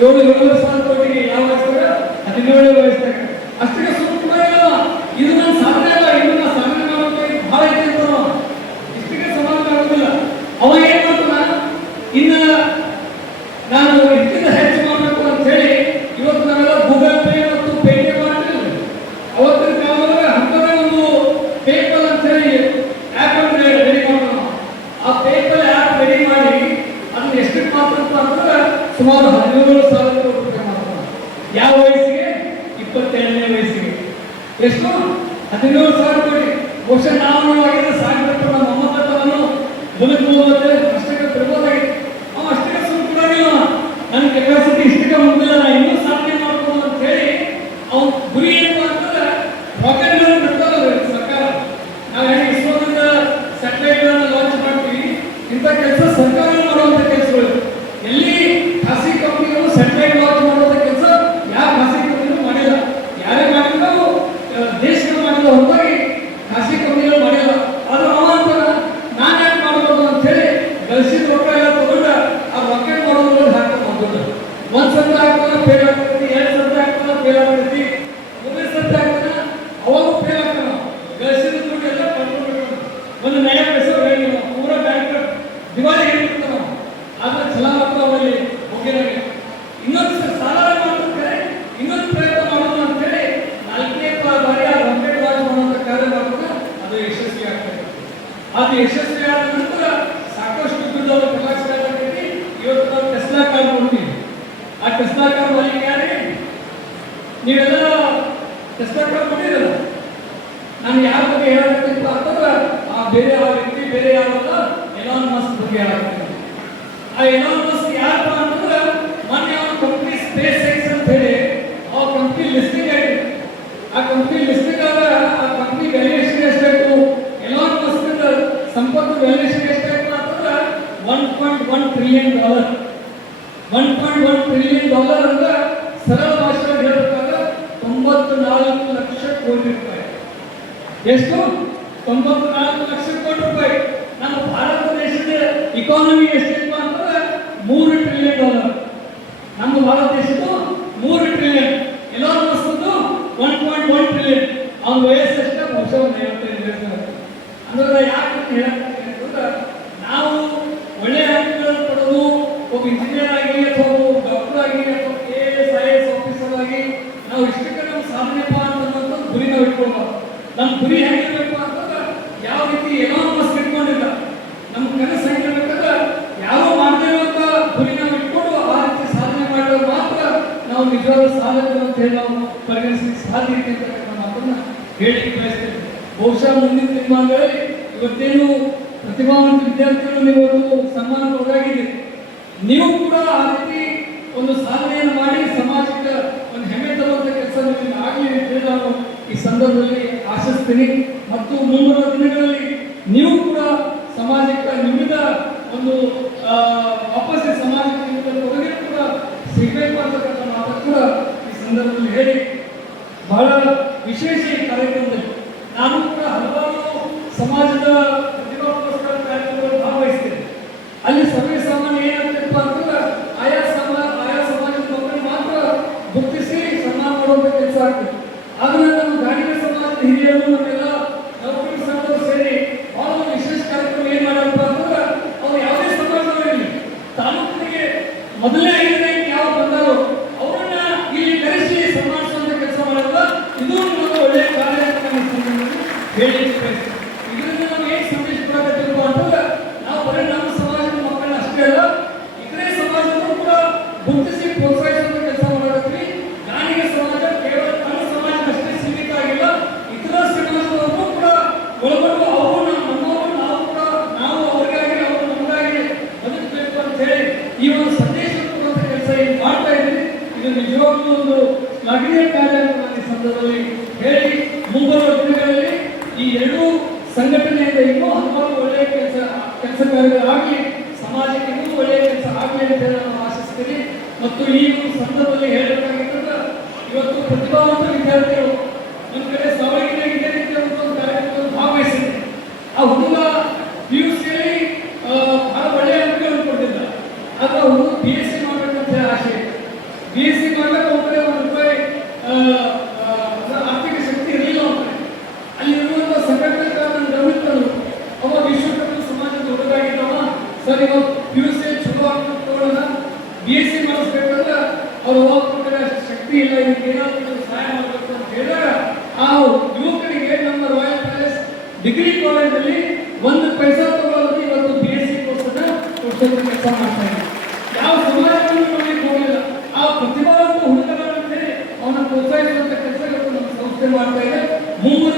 7,000 ಕೋಟಿಗೆ ಯಾವ ವಯಸ್ಸಾಗ 17 ವಯಸ್ಸಾಗ ಅಷ್ಟಕ್ಕೆ ಸುಮ್ಮ ಇದು ನನ್ನ ಸಾಧನೆ ಅಲ್ಲ, ಇದು ನಾನು ಸಾಧನೆ ಮಾಡೋಕೆ ಬಹಳ ಇದೆ ಅಂತ ಇಷ್ಟಕ್ಕೆ ಸಮಾಧಾನ ಆಗೋದಿಲ್ಲ. ಅವ ಏನ್ ಮಾಡ್ತಾನ, ಇನ್ನ ನಾನು ಇದಕ್ಕಿಂತ ಹೆಚ್ಚು ಮಾಡಬೇಕು ಅಂತ ಹೇಳಿ ಇವತ್ತು ನಾವೆಲ್ಲ ಗೂಗಲ್ ಪೇ ಮತ್ತು ಪೇಟಿಎಂ ಮಾಡ್ತೀವಿ. ಅವತ್ತಿನ ಕಾಲದಾಗ ಅಂತವೇ ಒಂದು ಪೇಪಲ್ ಅಂತ ಹೇಳಿ ಆ್ಯಪ್ ಅನ್ನು ರೆಡಿ ಮಾಡೋಣ. ಆ ಪೇಪಲ್ ಆ್ಯಪ್ ರೆಡಿ ಮಾಡಿ ಅದನ್ನ ಎಷ್ಟಕ್ಕೆ ಮಾತ್ರ ಅಂತಂದ್ರೆ ಸುಮಾರು 17,000 ಕೋಟಿ ರೂಪಾಯಿ ಮಾಡ್ತಾನೆ. ಯಾವ ವಯಸ್ಸಿಗೆ? 27ನೇ ವಯಸ್ಸಿಗೆ. ಎಷ್ಟು? 17,000 ಕೋಟಿ. ಬಹುಶಃ ನಾವು ಆಗಿದ್ರೆ ಸಾಕಷ್ಟು ನಮ್ಮ ಮೊಮ್ಮಕ್ಕಳನ್ನು ಬದುಕುವುದೇ ಅಷ್ಟಕ್ಕೆ ತಿರ್ಬೋದಾಗಿದೆ. ಅವ ಅಷ್ಟಕ್ಕೆ ಸುಮ್ಮನೆ ಕೊಡೋದಿಲ್ಲ, ನನ್ನ ಕೆಪಾಸಿಟಿ ಇಷ್ಟಕ್ಕೆ ಮುಂದಿಲ್ಲ, ನಾ ಇನ್ನೂ ಸಾಧನೆ ಮಾಡ್ಬೋದು ಅಂತ ಹೇಳಿ ಅವ್ನ ಗುರಿ ಏನು ಅಂತಂದ್ರೆ ರಾಕೆಟ್ಗಳನ್ನು ಬಿಡ್ತಾರಲ್ಲ ಸರ್ಕಾರ. ನಾವು ಹೇಗೆ ಇಸ್ರೋದಿಂದ ಸ್ಯಾಟಲೈಟ್ಗಳನ್ನು ಲಾಂಚ್ ಮಾಡ್ತೀವಿ, ಇಂಥ ಕೆಲಸ ಸರ್ಕಾರ ಮಾಡುವಂಥ ಕೆಲಸಗಳು. ಎಲ್ಲಿ ಖಾಸಗಿ ಕಂಪನಿಗಳು ಸ್ಯಾಟಲೈಟ್ ಲಾಂಚ್ ಮಾಡುವಂಥ ಕೆಲಸ ಯಾವ ಖಾಸಗಿ ಕಂಪನಿಗಳು ಮಾಡಿಲ್ಲ. ಯಾರೇ ಮಾಡಿದ್ರು ದೇಶಗಳು ಮಾಡಿಲ್ಲ ಹೊರತಾಗಿ ಖಾಸಗಿ ಕಂಪನಿಗಳು ಮಾಡಿಲ್ಲ. ಆದ್ರೆ ಅವ ಅಂತ ನಾನು ಯಾಕೆ ಮಾಡಬಹುದು ಅಂತ ಹೇಳಿ ಗಳಿಸಿದ ರೊಕ್ಕ ಎಲ್ಲ ತಗೊಂಡ ಆ ರಾಕೆಟ್ ಮಾಡೋದ್ರಲ್ಲಿ ಹಾಕೊಂಡು ಒಂದ್ ಸತ್ತ ಹಾಕೋಣ ಫೇಲ್ ಆಗ್ತೈತಿ, 2 ಸತ್ತ ಹಾಕೋಣ ಫೇಲ್ ಆಗ್ತೈತಿ, 3 ಸತ್ತ ಹಾಕೋಣ ಅವಾಗ ಫೇಲ್ ಆಗ್ತಾನ. ಗಳಿಸಿದ ದುಡ್ಡು ಎಲ್ಲ ಕಳ್ಕೊಂಡ್ಬಿಡ್ತಾನ. ಒಂದು ನಯ ಪೈಸೆ ಬರೆಯಿಲ್ಲ, ಪೂರ ಬ್ಯಾಂಕ್ ದಿವಾಳಿ ಹೇಳ್ಬಿಡ್ತಾನ. ಆದ್ರೆ ಚಲಾವಣೆ ಅವರಲ್ಲಿ ಹೋಗಿರಾಗ ಇನ್ನೊಂದು ಸಾಲ ಮಾಡ್ತಾರೆ, ಇನ್ನೊಂದು ಪ್ರಯತ್ನ ಮಾಡೋದು ಅಂತ ಹೇಳಿ 4ನೇ ಬಾರಿ ಆ ರಾಕೆಟ್ ಲಾಂಚ್ ಮಾಡುವಂತ ಕಾರ್ಯ ಮಾಡಿದ್ರೆ ಅದು ಯಶಸ್ವಿ ಆಗ್ತದೆ. ಅದು ಯಶಸ್ವಿ ಆದ ನಂತರ ಸಾಕಷ್ಟು ದುಡ್ಡು ಅವರು ಕಲಾಕ್ಷಿ. ಇವತ್ತು ನಾವು ಟೆಸ್ಲಾ ಕಾರ್ ನೋಡ್ತೀವಿ. ಆ ಟೆಸ್ಲಾ ಕಾರ್ ಮಾಲೀಕ ಯಾರೇ? ನೀವೆಲ್ಲ ಟೆಸ್ಲಾ ಕಾರ್ ನೋಡಿರಲ್ಲ. ನಾನು ಯಾರ ಬಗ್ಗೆ ಹೇಳಬೇಕಂತ ಅಂತಂದ್ರೆ ಆ ಬೇರೆ ಯಾವ ವ್ಯಕ್ತಿ ಬೇರೆ ಯಾವಲ್ಲ, ಎಲಾನ್ ಮಸ್ಕ್ ಬಗ್ಗೆ ಹೇಳಬೇಕು. ಆ ಎಲಾನ್ ಮಸ್ಕ್ ಯಾರಪ್ಪ ಅಂತಂದ್ರೆ ಮೊನ್ನೆ ಅವನ ಕಂಪ್ನಿ ಸ್ಪೇಸ್ ಎಕ್ಸ್ ಅಂತ ಹೇಳಿ ಆ ಕಂಪ್ನಿ ಲಿಸ್ಟಿಂಗ್ ಆಗಿದೆ. ಆ ಕಂಪ್ನಿ ಲಿಸ್ಟಿಂಗ್ ಆದ ಆ ಕಂಪ್ನಿ ವ್ಯಾಲ್ಯೂಯೇಷನ್ ಎಷ್ಟಾಯ್ತು, ಎಲಾನ್ ಮಸ್ಕ್ ಸಂಪತ್ತು ವ್ಯಾಲ್ಯೂಯೇಷನ್ ಎಷ್ಟಾಯ್ತು ಅಂತಂದ್ರೆ $1.1 ಟ್ರಿಲಿಯನ್. $1.1 ಟ್ರಿಲಿಯನ್ ಅಂದ್ರೆ ಸರಳ ಭಾಷೆಯಲ್ಲಿ ಹೇಳಬೇಕಾದ್ರೆ 94 ಲಕ್ಷ ಕೋಟಿ ರೂಪಾಯಿ. ಎಷ್ಟು? 94 ಲಕ್ಷ ಕೋಟಿ ರೂಪಾಯಿ. ನಮ್ಮ ಭಾರತ ದೇಶದ ಇಕಾನಮಿ ಎಷ್ಟಿತ್ತು ಅಂತಂದ್ರೆ $3 ಟ್ರಿಲಿಯನ್. ನಮ್ಮ ಭಾರತ ದೇಶದ್ದು 3 ಟ್ರಿಲಿಯನ್. ಎಲಾನ್ ಮಸ್ಕ್ದು 1.1 ಟ್ರಿಲಿಯನ್. ಅವನ ವಯಸ್ಸು ಎಷ್ಟ? ಬಹುಶಃ 55 ವರ್ಷ. ಅಂದ್ರೆ ಯಾಕೆ ಹೇಳಕ್ಕೆ ಅಂತಂದ್ರೆ ನಾವು ಒಳ್ಳೆಯ ಅಂಕಗಳನ್ನು ಪಡೆದು ಒಬ್ಬ ಇಂಜಿನಿಯರ್ ಆಗಿ ಅಥವಾ ಡಾಕ್ಟರ್ ಆಗಿ ಅಥವಾ KS IAS ಆಫೀಸರ್ ಆಗಿ ನಾವು ಇಷ್ಟಕ್ಕೆ ನಮ್ಮ ಸಾಧನೆಪ್ಪ ಅಂತಂದ್ರೆ ಗುರಿ ನಾವು ಇಟ್ಕೊಳ್ಬಾರ್ದು. ನಮ್ಮ ಗುರಿ ಹೇಗಿರ್ಬೇಕು ಅಂತಂದ್ರೆ ಯಾವ ರೀತಿ ಎಲಾನ್ ಮಸ್ಕ್ ಇಟ್ಕೊಂಡಿಲ್ಲ, ನಮ್ಮ ಕನಸು ಹೆಂಗಿರ್ಬೇಕಂದ್ರೆ ಯಾರೋ ಮಾಡದೇ ಇರುವಂತ ಗುರಿ ನಾವು ಇಟ್ಕೊಂಡು ಆ ರೀತಿ ಸಾಧನೆ ಮಾಡಿದ್ರೆ ಮಾತ್ರ ನಾವು ನಿಜವಾದ ಸಾಧಕರು ಅಂತ ಹೇಳಿ ನಾವು ಪರಿಗಣಿಸಲಿಕ್ಕೆ ಸಾಧ್ಯ ಇದೆ ಅಂತ ಮಾತನ್ನ ಹೇಳಿಕ್ಕೆ ಬಯಸ್ತೇವೆ. ಬಹುಶಃ ಮುಂದಿನ ದಿನಮಾನಗಳಲ್ಲಿ ಇವತ್ತೇನು ಪ್ರತಿಭಾವಂತ ವಿದ್ಯಾರ್ಥಿಗಳು ನೀವು ಸನ್ಮಾನ ಒಳಗಾಗಿದೆ, ನೀವು ಕೂಡ ಆ ರೀತಿ ಒಂದು ಸಾಧನೆಯನ್ನು ಮಾಡಿ ಸಮಾಜಕ್ಕೆ ಒಂದು ಹೆಮ್ಮೆ ತರುವಂತ ಕೆಲಸ ನೀವು ಆಗಲಿ ಅಂತ ಹೇಳಿ ನಾನು ಈ ಸಂದರ್ಭದಲ್ಲಿ ಆಶಿಸ್ತೀನಿ. ಮತ್ತು ಮುಂಬರುವ ದಿನಗಳಲ್ಲಿ ನೀವು ಕೂಡ ಸಮಾಜಕ್ಕೆ ನಿಮ್ಮಿಂದ ಒಂದು ವಾಪಸ್ ಸಮಾಜಕ್ಕೆ ನಿಮ್ಮಿಂದ ಕೊಡುಗೆ ಕೂಡ ಸಿಗಬೇಕು ಅಂತಕ್ಕಂಥ ಮಾತನ್ನು ಕೂಡ ಈ ಸಂದರ್ಭದಲ್ಲಿ ಹೇಳಿ, ಬಹಳ ವಿಶೇಷ ಈ ಕಾರ್ಯಕ್ರಮದಲ್ಲಿ ನಾನು ಕೂಡ ಹಲವಾರು ಸಮಾಜದ ಪ್ರತಿಭಾಗೋಸ್ಕರ ಕಾರ್ಯಕ್ರಮದಲ್ಲಿ ಭಾಗವಹಿಸ್ತೇನೆ. ಅಲ್ಲಿ ಸಭೆ ಸಾಮಾನ್ಯ ಏನಾಗ್ತಪ್ಪ ಅಂತಂದ್ರೆ ಆಯಾ ಸಮಾಜದ ಮಕ್ಕಳು ಮಾತ್ರ ಗುರುತಿಸಿ ಸನ್ಮಾನ ಮಾಡುವಂತ ಕೆಲಸ ಆಗ್ತದೆ. ಆದ್ರೆ ನಮ್ಮ ಗಾಣಿಗ ಸಮಾಜದ ಹಿರಿಯರು ನಮ್ಮೆಲ್ಲ ನೌಕರಿ ಸಂಘದವರು ಸೇರಿ ಬಹಳ ವಿಶೇಷ ಕಾರ್ಯಕ್ರಮ ಏನ್ ಮಾಡಪ್ಪ ಅಂತಂದ್ರೆ ಅವ್ರು ಯಾವುದೇ ಸಮಾಜದವರಲ್ಲಿ ತಾಲೂಕಿಗೆ ಮೊದಲೇ ಐದನೇ ಯಾವ ಬಂದಾರೋ ಅವರನ್ನ ಇಲ್ಲಿ ಕರೆಸಿ ಸನ್ಮಾನಿಸುವಂತ ಕೆಲಸ ಮಾಡಲ್ಲ. ಇದು ಒಂದು ಒಳ್ಳೆಯ ಕಾರ್ಯ ಅಂತ ಹೇಳಿ ಇದರಿಂದ ನಾವು ಏನ್ ಸಂದೇಶ ಕೊಡಬೇಕಪ್ಪ ಅಂತಂದ್ರೆ ನಾವು ಬರೀ ನಮ್ಮ ಸಮಾಜದ ಮಕ್ಕಳನ್ನ ಅಷ್ಟೇ ಅಲ್ಲ, ಇತರೆ ಸಮಾಜದವರು ಕೂಡ ಗುರುತಿಸಿ ಪ್ರೋತ್ಸಾಹಿಸುವಂತ ಕೆಲಸ ಮಾಡಬೇಕು. ಗಾಣಿಗ ಸಮಾಜ ಕೇವಲ ತನ್ನ ಸಮಾಜಕ್ಕಷ್ಟೇ ಸೀಮಿತ ಆಗಿಲ್ಲ, ಇತರ ಸಮಾಜದವರು ಕೂಡ ಒಳಗೊಂಡು ಅವರು ನಮ್ಮವರು ನಾವು ಅವರಿಗಾಗಿ ಅವರು ನಮಗಾಗಿ ಬದುಕಬೇಕು ಅಂತ ಹೇಳಿ ಈ ಒಂದು ಸಂದೇಶ ಕೊಡುವಂತ ಕೆಲಸ ಏನು ಮಾಡ್ತಾ ಇದ್ದೀವಿ. ಇದು ನಿಜವಾಗ್ಲೂ ಒಂದು ಶ್ಲಾಘನೀಯ ಕಾರ್ಯ ಅಂತ ನಾನು ಈ ಸಂದರ್ಭದಲ್ಲಿ ಹೇಳಿ, ಮುಂಬರುವ ದಿನಗಳಲ್ಲಿ ಈ ಎರಡೂ ಸಂಘಟನೆಯಿಂದ ಇನ್ನೂ ಹಲವಾರು ಒಳ್ಳೆಯ ಕೆಲಸ ಕಾರ್ಯಗಳಾಗಲಿ, ಸಮಾಜಕ್ಕೆ ಇನ್ನೂ ಒಳ್ಳೆಯ ಕೆಲಸ ಆಗಲಿ ಅಂತ ಹೇಳಿ ನಾನು ಆಶಿಸ್ತೀನಿ. ಮತ್ತು ಈ ಒಂದು ಸಂದರ್ಭದಲ್ಲಿ ಹೇಳಬೇಕಾಗಿದ್ದರೆ ಇವತ್ತು ಪ್ರತಿಭಾವಂತ ವಿದ್ಯಾರ್ಥಿಗಳು ನಮ್ಮ ಕಡೆ ಸಾವಯವ ವಿದ್ಯಾರ್ಥಿ ಒಂದು ಕಾರ್ಯಕ್ರಮದಲ್ಲಿ ಭಾಗವಹಿಸಿದೆ. ಆ ಹುಡುಗ PUCಯಲ್ಲಿ ಬಹಳ ಒಳ್ಳೆಯ ಅಂಕಗಳನ್ನು ಕೊಟ್ಟಿದ್ದ. ಆದ್ರೆ ಹುಡುಗ BSc ಮಾಡಬೇಕಂತ ಹೇಳಿ ಆಸೆ ಇದೆ. ಅವ್ರು ಹೋಗ್ಬಿಟ್ರೆ ಅಷ್ಟು ಶಕ್ತಿ ಇಲ್ಲ, ಇದಕ್ಕೆ ಏನಾದರೂ ಸಹಾಯ ಮಾಡಬೇಕು ಅಂತ ಹೇಳಿದಾಗ ಆ ಯುವಕರಿಗೆ ನಮ್ಮ ರಾಯಲ್ ಪ್ಯಾಲೇಸ್ ಡಿಗ್ರಿ ಕಾಲೇಜಲ್ಲಿ 1 ಪೈಸಾ ತಗೊಳ್ಳೋದು ಇವತ್ತು BSc ಕೋರ್ಸನ್ನ ಕೊಡಿಸೋದು ಕೆಲಸ ಮಾಡ್ತಾ ಇದ್ದಾರೆ. ಯಾವ ಸಮಾಜವನ್ನು ನೋಡಲಿಕ್ಕೆ ಹೋಗಿಲ್ಲ, ಆ ಪ್ರತಿಭಾವಂತ ಹುಡುಗರನ್ನು ಅವನ ಪ್ರೋತ್ಸಾಹಿಸುವಂತ ಕೆಲಸ ಇವತ್ತು ನಮ್ಮ ಸಂಸ್ಥೆ ಮಾಡ್ತಾ ಇದೆ. ಮುಂಬರುವ